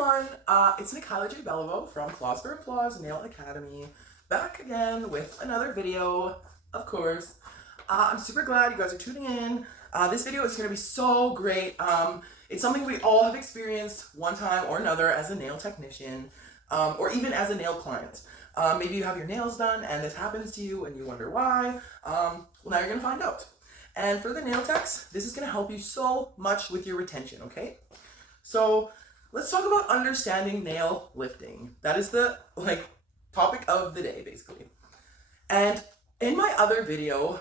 everyone, it's Nikayla J. Beliveau from Claws for Applause Nail Academy, back again with another video, of course. I'm super glad you guys are tuning in. This video is going to be so great. It's something we all have experienced one time or another as a nail technician, or even as a nail client. Maybe you have your nails done and this happens to you and you wonder why. Well, now you're going to find out. And for the nail techs, this is going to help you so much with your retention, okay? So let's talk about understanding nail lifting. That is the topic of the day, basically. And in my other video,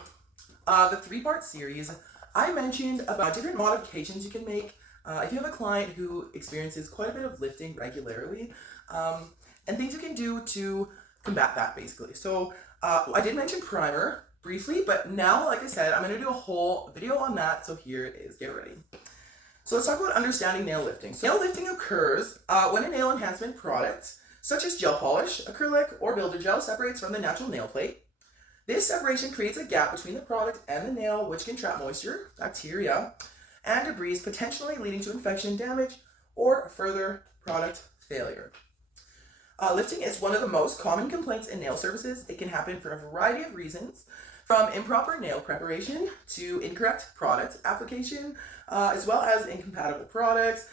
the 3-part series, I mentioned about different modifications you can make if you have a client who experiences quite a bit of lifting regularly, and things you can do to combat that, basically. So I did mention primer briefly, but now, like I said, I'm going to do a whole video on that, so here it is. Get ready. So let's talk about understanding nail lifting. So nail lifting occurs when a nail enhancement product, such as gel polish, acrylic, or builder gel, separates from the natural nail plate. This separation creates a gap between the product and the nail, which can trap moisture, bacteria, and debris, potentially leading to infection, damage, or further product failure. Lifting is one of the most common complaints in nail services. It can happen for a variety of reasons, from improper nail preparation to incorrect product application, as well as incompatible products,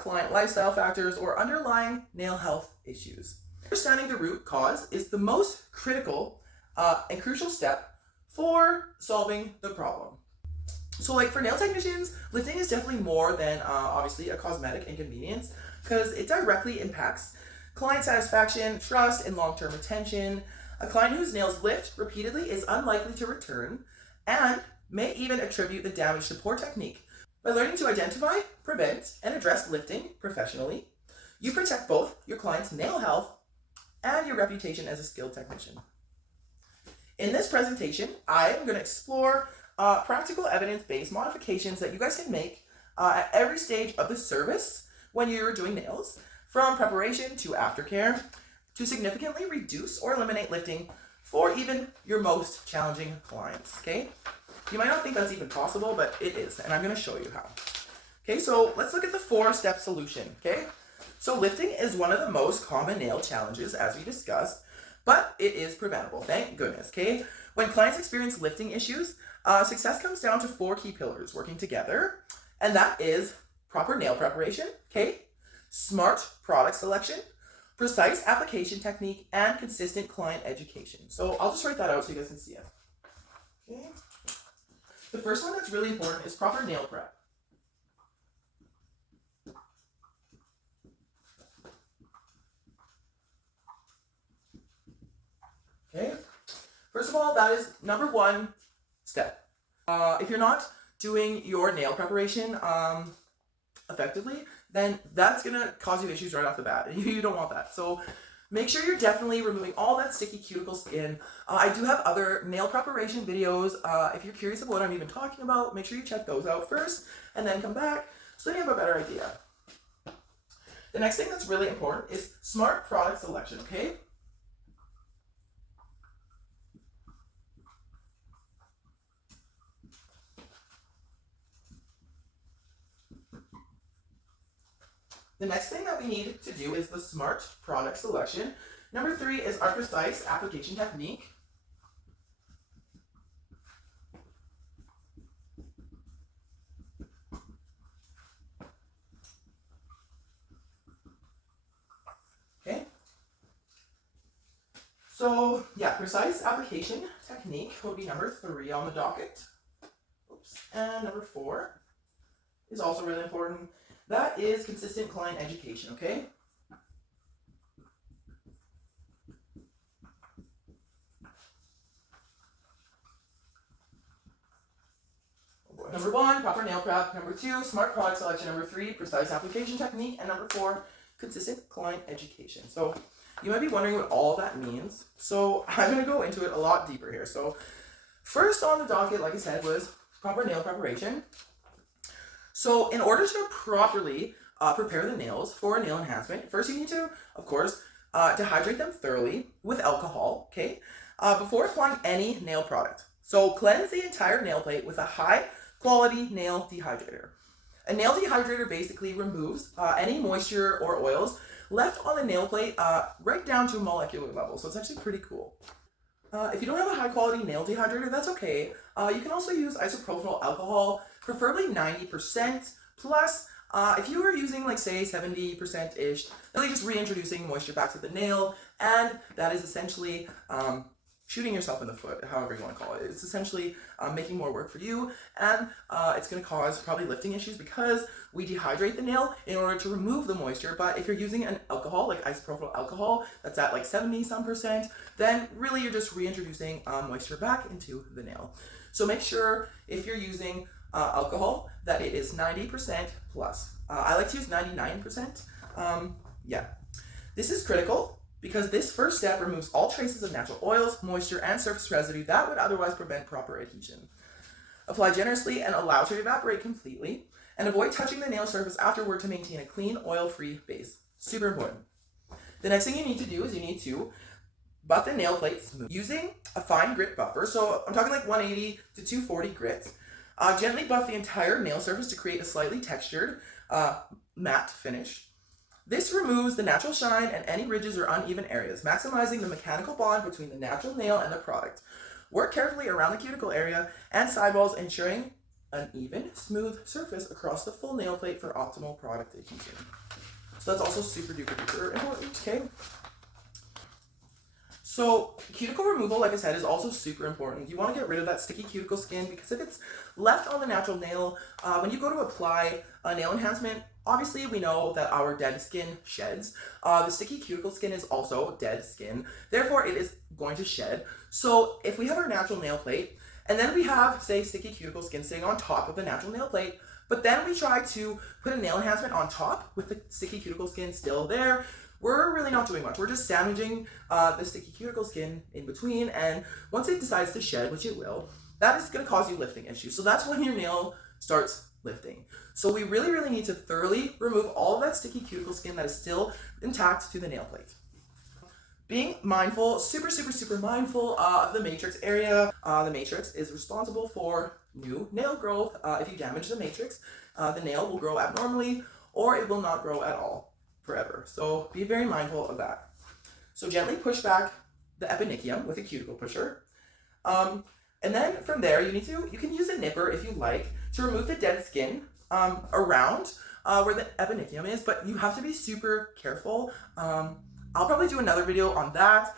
client lifestyle factors, or underlying nail health issues. Understanding the root cause is the most critical and crucial step for solving the problem. So for nail technicians, lifting is definitely more than obviously a cosmetic inconvenience, because it directly impacts client satisfaction, trust, and long-term retention. A client whose nails lift repeatedly is unlikely to return and may even attribute the damage to poor technique. By learning to identify, prevent, and address lifting professionally, you protect both your client's nail health and your reputation as a skilled technician. In this presentation, I am going to explore practical evidence-based modifications that you guys can make at every stage of the service when you're doing nails, from preparation to aftercare, to significantly reduce or eliminate lifting for even your most challenging clients, okay? You might not think that's even possible, but it is, and I'm going to show you how. Okay, so let's look at the 4-step solution, okay? So lifting is one of the most common nail challenges, as we discussed, but it is preventable, thank goodness, okay? When clients experience lifting issues, success comes down to 4 key pillars working together, and that is proper nail preparation, okay? Smart product selection, precise application technique, and consistent client education. So I'll just write that out so you guys can see it. Okay. The first one that's really important is proper nail prep. Okay. First of all, that is number 1 step. If you're not doing your nail preparation effectively, then that's going to cause you issues right off the bat. You don't want that. So make sure you're definitely removing all that sticky cuticle skin. I do have other nail preparation videos. If you're curious about what I'm even talking about, make sure you check those out first and then come back so then you have a better idea. The next thing that's really important is smart product selection, okay? The next thing that we need to do is the smart product selection. Number 3 is our precise application technique. Okay. So yeah, precise application technique would be number 3 on the docket. Oops. And number 4 is also really important. That is consistent client education, okay? Number 1, proper nail prep. Number 2, smart product selection. Number 3, precise application technique. And number 4, consistent client education. So you might be wondering what all that means. So I'm going to go into it a lot deeper here. So first on the docket, like I said, was proper nail preparation. So in order to properly prepare the nails for a nail enhancement, first you need to, of course, dehydrate them thoroughly with alcohol, okay, before applying any nail product. So cleanse the entire nail plate with a high quality nail dehydrator. A nail dehydrator basically removes any moisture or oils left on the nail plate right down to a molecular level. So it's actually pretty cool. If you don't have a high quality nail dehydrator, that's okay. You can also use isopropyl alcohol, preferably 90%. Plus, if you were using like say 70%-ish, really just reintroducing moisture back to the nail, and that is essentially shooting yourself in the foot, however you want to call it. It's essentially making more work for you, and it's going to cause probably lifting issues because we dehydrate the nail in order to remove the moisture. But if you're using an alcohol, like isopropyl alcohol, that's at like 70-some%, then really you're just reintroducing moisture back into the nail. So make sure if you're using alcohol that it is 90% plus. I like to use 99%. Yeah. This is critical because this first step removes all traces of natural oils, moisture, and surface residue that would otherwise prevent proper adhesion. Apply generously and allow to evaporate completely, and avoid touching the nail surface afterward to maintain a clean, oil-free base. Super important. The next thing you need to do is you need to buff the nail plate smooth using a fine grit buffer. So I'm talking like 180 to 240 grits. Gently buff the entire nail surface to create a slightly textured, matte finish. This removes the natural shine and any ridges or uneven areas, maximizing the mechanical bond between the natural nail and the product. Work carefully around the cuticle area and sidewalls, ensuring an even, smooth surface across the full nail plate for optimal product adhesion. So that's also super duper duper important, okay? So cuticle removal, like I said, is also super important. You want to get rid of that sticky cuticle skin because if it's left on the natural nail, when you go to apply a nail enhancement, obviously we know that our dead skin sheds. The sticky cuticle skin is also dead skin. Therefore, it is going to shed. So if we have our natural nail plate, and then we have, say, sticky cuticle skin sitting on top of the natural nail plate, but then we try to put a nail enhancement on top with the sticky cuticle skin still there, we're really not doing much. We're just sandwiching the sticky cuticle skin in between, and once it decides to shed, which it will, that is going to cause you lifting issues. So that's when your nail starts lifting. So we really, really need to thoroughly remove all of that sticky cuticle skin that is still intact to the nail plate. Being mindful, super, super, super mindful of the matrix area. The matrix is responsible for new nail growth. If you damage the matrix, the nail will grow abnormally or it will not grow at all forever. So be very mindful of that. So gently push back the eponychium with a cuticle pusher. And then from there, you can use a nipper if you like to remove the dead skin around where the eponychium is, but you have to be super careful. I'll probably do another video on that.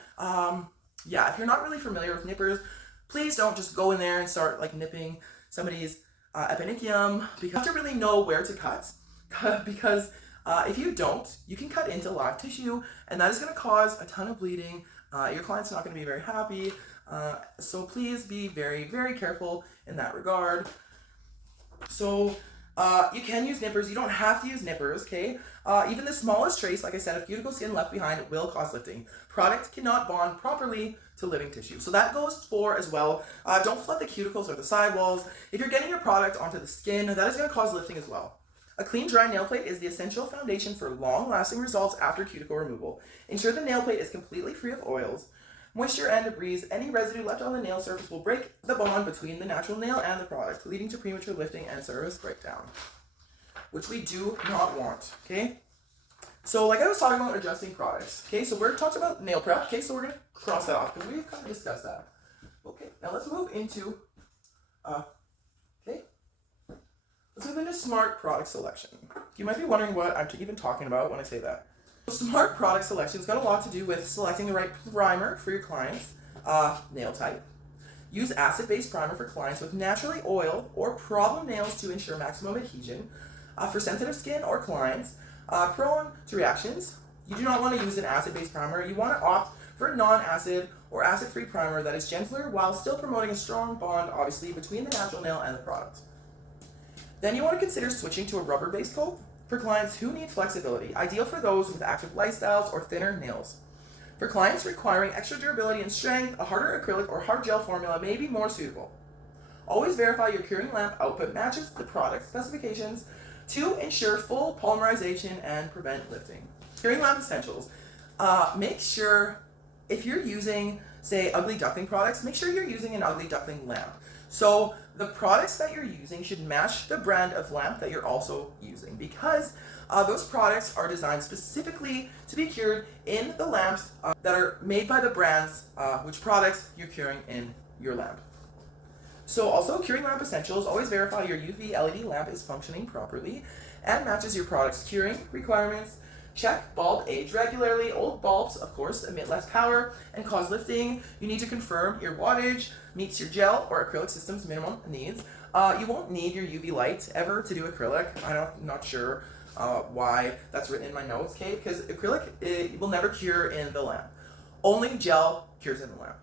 Yeah, if you're not really familiar with nippers, please don't just go in there and start like nipping somebody's eponychium, because you have to really know where to cut because if you don't, you can cut into live tissue and that is going to cause a ton of bleeding. Your client's not going to be very happy. So please be very, very careful in that regard. So you can use nippers. You don't have to use nippers, okay? Even the smallest trace, like I said, of cuticle skin left behind will cause lifting. Product cannot bond properly to living tissue. So that goes for as well. Don't flood the cuticles or the sidewalls. If you're getting your product onto the skin, that is going to cause lifting as well. A clean, dry nail plate is the essential foundation for long-lasting results after cuticle removal. Ensure the nail plate is completely free of oils, moisture, and debris. Any residue left on the nail surface will break the bond between the natural nail and the product, leading to premature lifting and surface breakdown, which we do not want, okay? So like I was talking about adjusting products, okay? So we're talking about nail prep, okay? So we're going to cross that off because we've kind of discussed that. Okay, now let's move into, let's move into smart product selection. You might be wondering what I'm even talking about when I say that. Smart product selection has got a lot to do with selecting the right primer for your client's nail type. Use acid-based primer for clients with naturally oiled or problem nails to ensure maximum adhesion. For sensitive skin or clients prone to reactions, you do not want to use an acid-based primer. You want to opt for a non-acid or acid-free primer that is gentler while still promoting a strong bond, obviously, between the natural nail and the product. Then you want to consider switching to a rubber-based coat for clients who need flexibility, ideal for those with active lifestyles or thinner nails. For clients requiring extra durability and strength, a harder acrylic or hard gel formula may be more suitable. Always verify your curing lamp output matches the product specifications to ensure full polymerization and prevent lifting. Curing lamp essentials. Make sure if you're using, say, Ugly Duckling products, make sure you're using an Ugly Duckling lamp. So the products that you're using should match the brand of lamp that you're also using, because those products are designed specifically to be cured in the lamps that are made by the brands which products you're curing in your lamp. So also, curing lamp essentials, always verify your UV LED lamp is functioning properly and matches your product's curing requirements. Check bulb age regularly. Old bulbs, of course, emit less power and cause lifting. You need to confirm your wattage meets your gel or acrylic system's minimum needs. You won't need your UV light ever to do acrylic. I'm not sure why that's written in my notes, okay? Because acrylic, it will never cure in the lamp. Only gel cures in the lamp.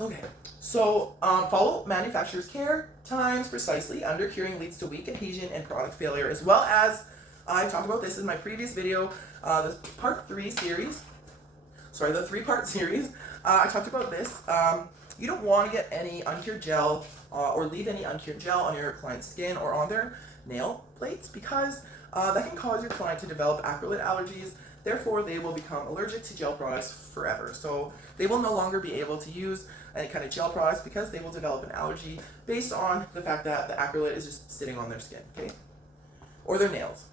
Okay, so follow manufacturer's care times precisely. Undercuring leads to weak adhesion and product failure, as well as I talked about this in my previous video, the three-part series. I talked about this. You don't want to get any uncured gel or leave any uncured gel on your client's skin or on their nail plates, because that can cause your client to develop acrylate allergies. Therefore, they will become allergic to gel products forever. So they will no longer be able to use any kind of gel products because they will develop an allergy based on the fact that the acrylate is just sitting on their skin, okay? Or their nails.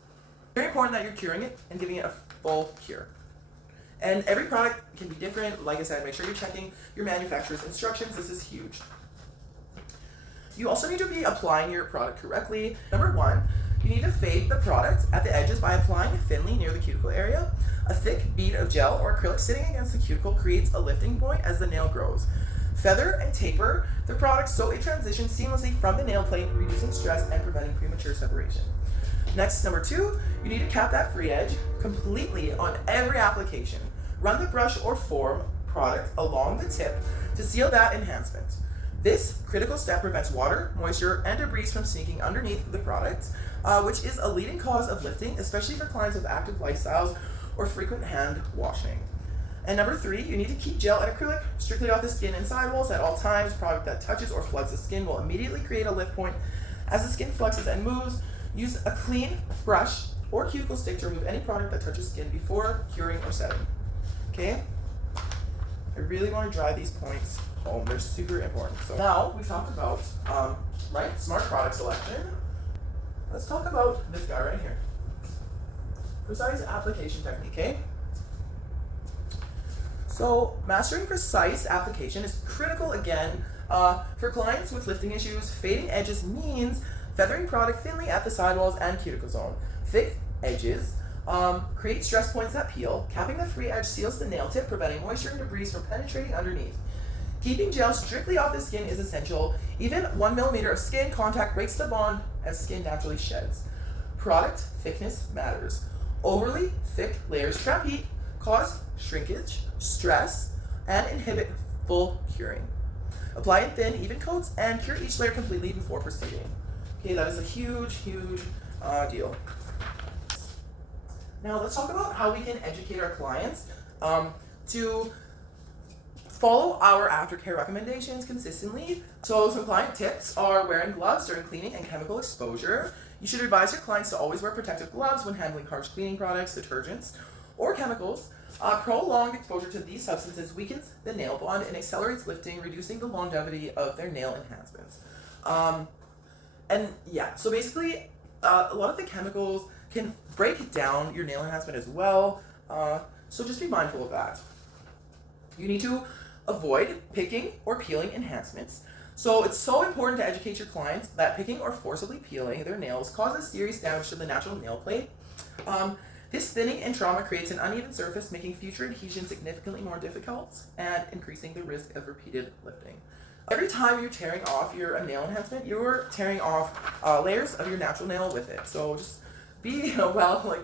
Very important that you're curing it and giving it a full cure. And every product can be different. Like I said, make sure you're checking your manufacturer's instructions. This is huge. You also need to be applying your product correctly. Number one, you need to fade the product at the edges by applying thinly near the cuticle area. A thick bead of gel or acrylic sitting against the cuticle creates a lifting point as the nail grows. Feather and taper the product so it transitions seamlessly from the nail plate, reducing stress and preventing premature separation. Next, number two, you need to cap that free edge completely on every application. Run the brush or form product along the tip to seal that enhancement. This critical step prevents water, moisture, and debris from sinking underneath the product, which is a leading cause of lifting, especially for clients with active lifestyles or frequent hand washing. And number three, you need to keep gel and acrylic strictly off the skin and sidewalls at all times. Product that touches or floods the skin will immediately create a lift point as the skin flexes and moves. Use a clean brush or cuticle stick to remove any product that touches skin before curing or setting. Okay? I really want to drive these points home. They're super important. So now we talked about smart product selection. Let's talk about this guy right here. Precise application technique, okay? So mastering precise application is critical again for clients with lifting issues. Fading edges means feathering product thinly at the sidewalls and cuticle zone. Thick edges create stress points that peel. Capping the free edge seals the nail tip, preventing moisture and debris from penetrating underneath. Keeping gel strictly off the skin is essential. Even 1 millimeter of skin contact breaks the bond as skin naturally sheds. Product thickness matters. Overly thick layers trap heat, cause shrinkage, stress, and inhibit full curing. Apply in thin, even coats and cure each layer completely before proceeding. Okay, that is a huge, huge deal. Now let's talk about how we can educate our clients to follow our aftercare recommendations consistently. So some client tips are wearing gloves during cleaning and chemical exposure. You should advise your clients to always wear protective gloves when handling harsh cleaning products, detergents, or chemicals. Prolonged exposure to these substances weakens the nail bond and accelerates lifting, reducing the longevity of their nail enhancements. So basically, a lot of the chemicals can break down your nail enhancement as well. So just be mindful of that. You need to avoid picking or peeling enhancements. So it's so important to educate your clients that picking or forcibly peeling their nails causes serious damage to the natural nail plate. This thinning and trauma creates an uneven surface, making future adhesion significantly more difficult and increasing the risk of repeated lifting. Every time you're tearing off your nail enhancement, you're tearing off layers of your natural nail with it. So just be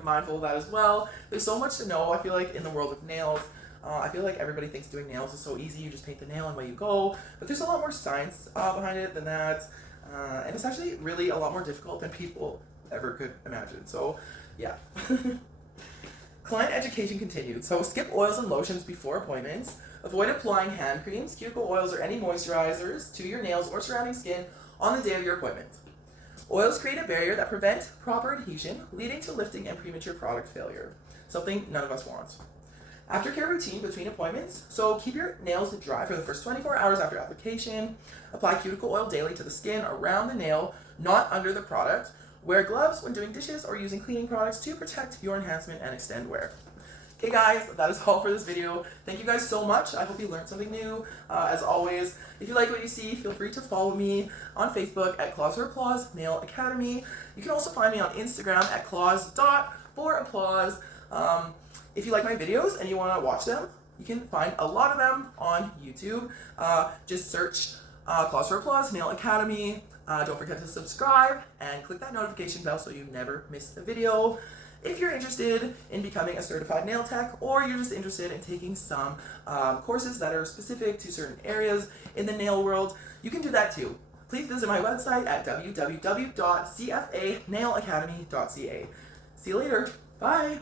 mindful of that as well. There's so much to know, I feel like, in the world of nails. I feel like everybody thinks doing nails is so easy. You just paint the nail and away you go. But there's a lot more science behind it than that. And it's actually really a lot more difficult than people ever could imagine. So, yeah. Client education continued. So skip oils and lotions before appointments. Avoid applying hand creams, cuticle oils, or any moisturizers to your nails or surrounding skin on the day of your appointment. Oils create a barrier that prevent proper adhesion, leading to lifting and premature product failure, something none of us want. aftercare routine between appointments. So keep your nails dry for the first 24 hours after application. Apply cuticle oil daily to the skin around the nail, not under the product. Wear gloves when doing dishes or using cleaning products to protect your enhancement and extend wear. Okay guys, that is all for this video. Thank you guys so much. I hope you learned something new. As always, if you like what you see, feel free to follow me on Facebook at Claws for Applause Nail Academy. You can also find me on Instagram at claws.forapplause. If you like my videos and you want to watch them, you can find a lot of them on YouTube. Just search Claws for Applause Nail Academy. Don't forget to subscribe and click that notification bell so you never miss a video. If you're interested in becoming a certified nail tech, or you're just interested in taking some courses that are specific to certain areas in the nail world, you can do that too. Please visit my website at www.cfanailacademy.ca. See you later. Bye.